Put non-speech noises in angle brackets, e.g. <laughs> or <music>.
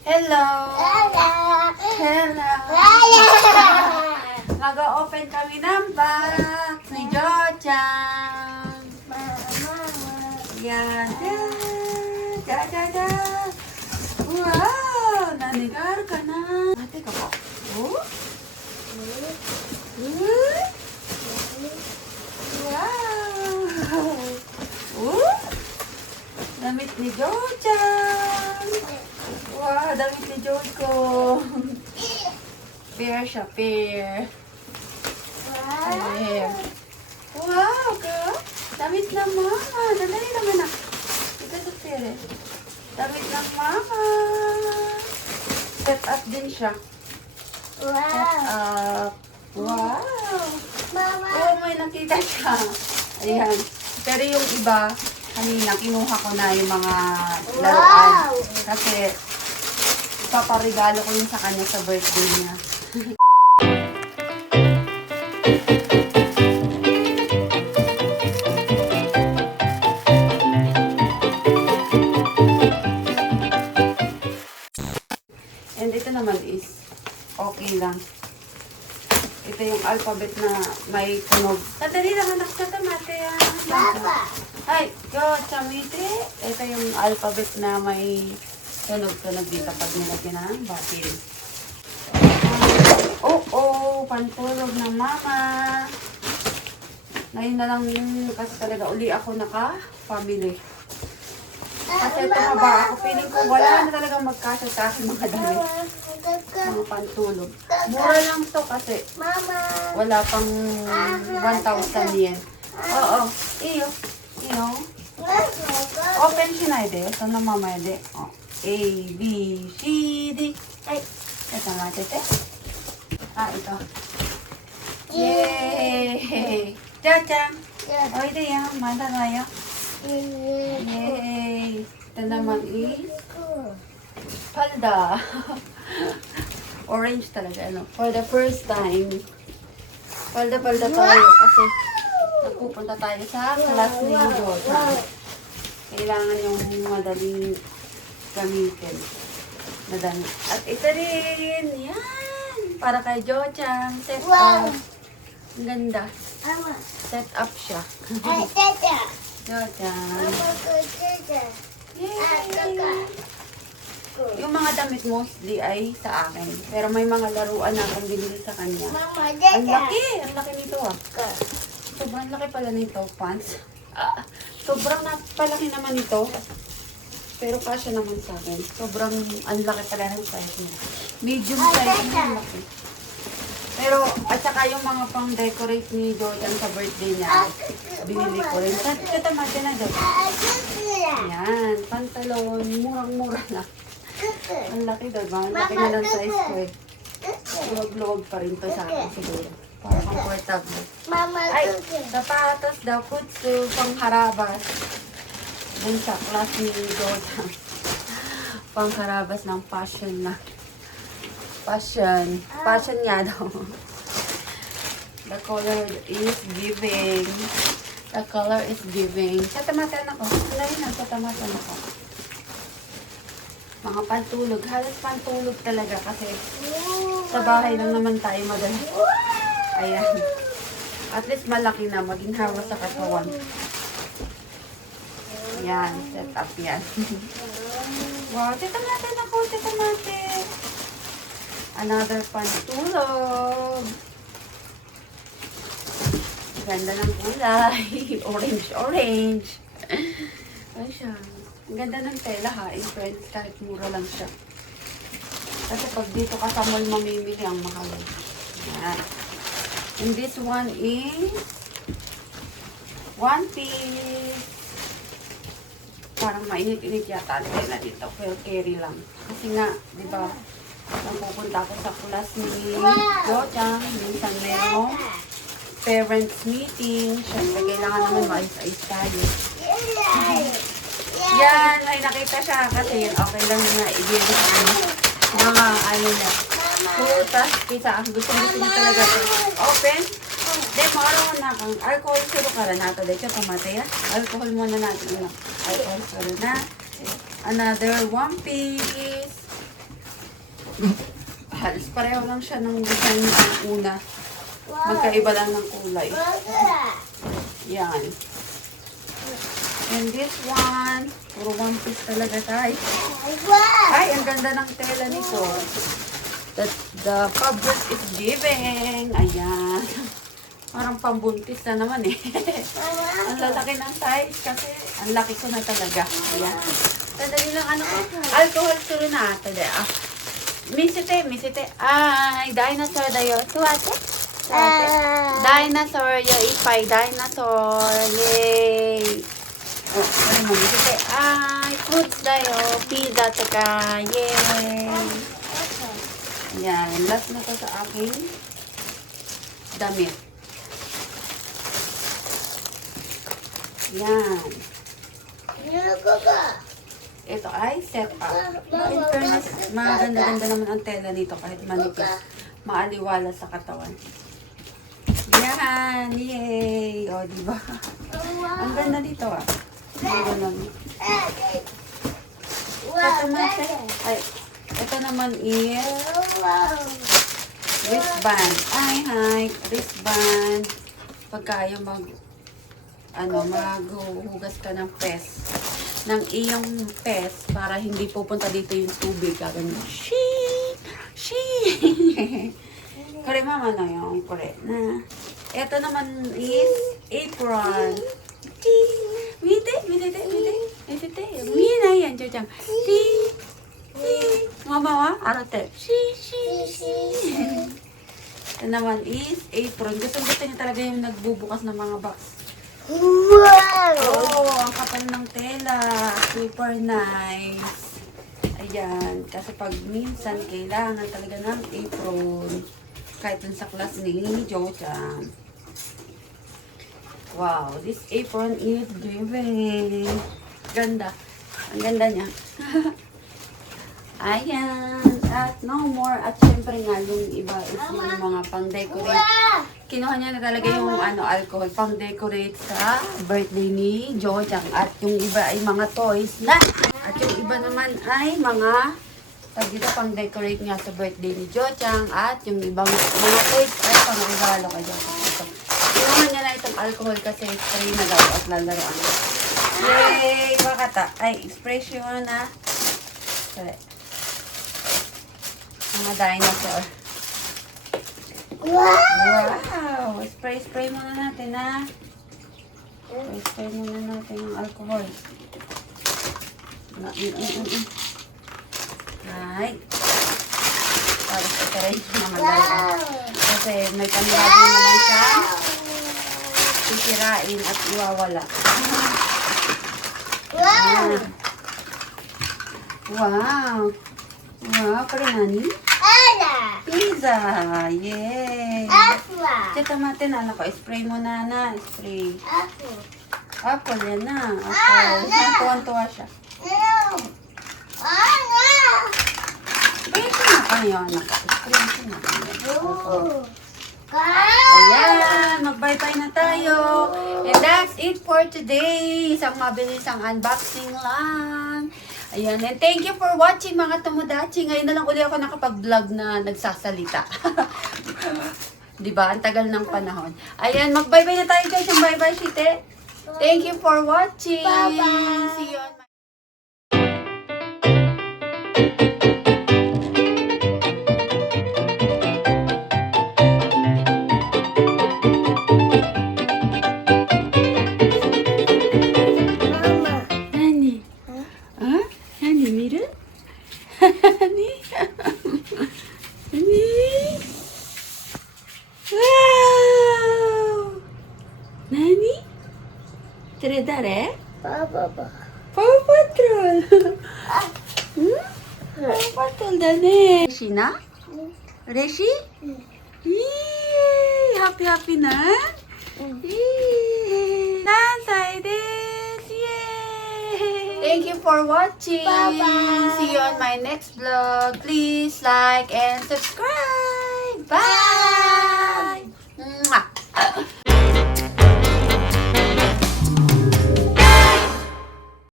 Hello! Hello! Mag-open kami ng box ni Jochan. Yan. Ja, ja, ja. Wow! Nanigar ka na. Ate ka po. Oh? Hmm? Wow! Oh? Damit ni Jochan. Wow, damit ni Joko. Pear siya, pear. Pear. Wow, girl. Damit ng mama. Dali naman na. Ito sa pear eh. Damit ng mama. Set up din siya. Set up. Wow. Oh, may nakita siya. Ayan. Pero yung iba, kanina kinuha ko na yung mga laruan. Kasi paparigalo ko yun sa kanya sa birthday niya. <laughs> And ito naman is okay lang. Ito yung alphabet na may tunog. Kadali lang anak ka tamate yan. Ay, yo, chamite. Ito yung alphabet na may tunog-tunog dito pag nilagyan ng batil. Oh, oh, pantulog ng mama. Ngayon na lang kasi talaga uli ako naka-family. Kasi ito haba ako. Feeling ko wala na talagang magkasya sa akin mga damit. Mga pantulog. Mura lang to kasi wala pang 1,000 yen. Oo, iyo. Iyo. Open siya na ide. Ito na mamaya ide. Oh. A, B, C, D. Ay, ito nga tete. Ah, ito. Yay! Cha-cha! O, ito yan. Manda na yan. Yay! Ito naman is palda. <laughs> Orange talaga, ano. For the first time. Palda-palda tayo kasi nagpupunta tayo sa class ni Jordan. Kailangan yung madaling gamitin. Madami. At ito rin. Yan. Para kay Jochang. Set up. Ang ganda. Set up siya. <laughs> Jochang. Yay! Yung mga damit mostly ay sa akin. Pero may mga laruan na akong binili sa kanya. Ang laki! Ang laki nito ah. Sobrang laki pala nito, pants. Ah, sobrang napalaki naman ito. Pero kasya naman sa akin. Sobrang ang laki pala ng size niya. Medium size niya, ang laki. Pero, at saka yung mga pang-decorate ni Jordan sa birthday niya, binili ko rin. Katamate na dyan. Yan, pantalon, murang-mura lang. Ang laki diba? Ang laki na ng size ko eh. Luwag-luwag pa rin to sa akin siguro. Para comfortable. Ay, sapatos daw, kutsu, pangharabas. Dun sa class ni Jordan. Pangharabas ng fashion na. Fashion. Fashion niya daw. The color is giving. The color is giving. Katamatan ako. Wala yun ang katamatan ako. Mga pantulog. Halos pantulog talaga kasi sa bahay lang naman tayo madalas. Ayan. At least malaki na. Maging hawa sa katawan. Yan. Set up yan. <laughs> wow. Tita natin ako. Tita natin. Another pantulog. Ganda ng kulay. <laughs> orange, orange. Ay siya. Ang ganda ng tela ha. In friends, kahit mura lang siya. Kasi pag dito ka sa mall mamimili ang mahal. Yan. And this one is one piece. Parang mainit-init yata ang tela dito. Pero carry lang. Kasi nga, di ba, nang pupunta ako sa class ni Jojang, minsan merong parents meeting. Siyempre, kailangan naman maayos-ayos tayo. Yan, may nakita siya kasi okay lang na ibigay sa ano. Mga ano na. Putas. Ang gusto gusto niya talaga ito. Open. De, maaraw na kang alcohol siro ka rin nato. De, siya pamatay ah. Alcohol muna natin. Ano? Alcohol siro na. Another one piece. Halos pareho lang siya ng design ng una. Magkaiba lang ng kulay. Yan. And this one, puro one piece talaga tayo. Ay, ang ganda ng tela nito. The, the fabric is giving. Ayan. Parang pambuntis na naman eh. <laughs> ang lalaki ng size kasi ang laki ko na talaga. Ayan. Tadali lang ano. Alcohol suru na de. Ah. Misite, misite. Ay, dinosaur da yo. Tu ate? Tu ate? Dinosaur yo ipay. Dinosaur. Yay! Oh, ano mo, misite. Ay, fruits da yo. Pizza teka. Yay! Yan, last na to sa aking damit. Yan. Ito ay set up. In fairness, maganda-ganda naman ang tela nito kahit manipis. Maaliwala sa katawan. Yan! Yay! O, di ba? Ang ganda dito ah. Ang ganda naman. Ito naman, ay, ito naman is wristband. Ay, hi. Wristband. Ayaw mag, ano, maghuhugas ka ng pes. Ng iyong pes para hindi pupunta dito yung tubig. Gagano. Shee! Shee! <laughs> Kore mama na yung kore na. Ito naman is apron. Mite, mite, mite, mite. Mina yan, Jojang. Ti, ti. Mama wa, arate. Shi, shi, shi. <laughs> Ito naman is apron. Gusto gusto niya talaga yung nagbubukas ng mga box. Oh, ang kapal ng tela. Super nice. Ayan. Kasi pag minsan, kailangan talaga ng apron. Kahit dun sa class ni Jochang. Wow, this apron is giving. Ganda. Ang ganda niya. <laughs> Ayan. At no more. At syempre nga, yung iba is yung mga pang-decorate. Kinuha niya na talaga yung ano, alcohol pang-decorate sa birthday ni Jojang. At yung iba ay mga toys na. At yung iba naman ay mga pag dito pang-decorate nga sa birthday ni Jojang. At yung ibang mga toys ay pang-regalo kay Jojang. Ito. Kinuha niya na itong alcohol kasi spray na daw at lalaroan. Yay! Bakata. Ay, expression na. Sorry. Mga dinosaur. Wow! Spray-spray muna natin, ha? Spray-spray muna natin yung alcohol. Right. Ito rin yung mga dalawa. Kasi may panigado naman siya. Sisirain at iwawala. Wow! Wow! Wow, pare nani? Pizza! Yay! Check natin, anak ko. Spray mo na na. Spray. Apple, yan na. Apple. Saan tuwan-tuwa siya? Spray ko na kayo, anak. Spray ko na kayo. Ayan, mag-bye-bye na tayo. And that's it for today. Isang mabilis ang unboxing lang. Ayan, and thank you for watching mga tomodachi. Ngayon na lang uli ako nakapag-vlog na nagsasalita. <laughs> Di ba? Ang tagal ng panahon. Ayan, mag-bye-bye na tayo guys. Bye-bye, Shite. Thank you for watching. Bye-bye. See you on ಹೋಗ್ತಿರ ಇದ್ದಾರೆ ರೇಷಿನಾ? ರೇಷಿ? Happy ಹ್ಯಾಪಿನಾ Thank you for watching. Bye -bye. See you on my next vlog. Please like and subscribe. Bye.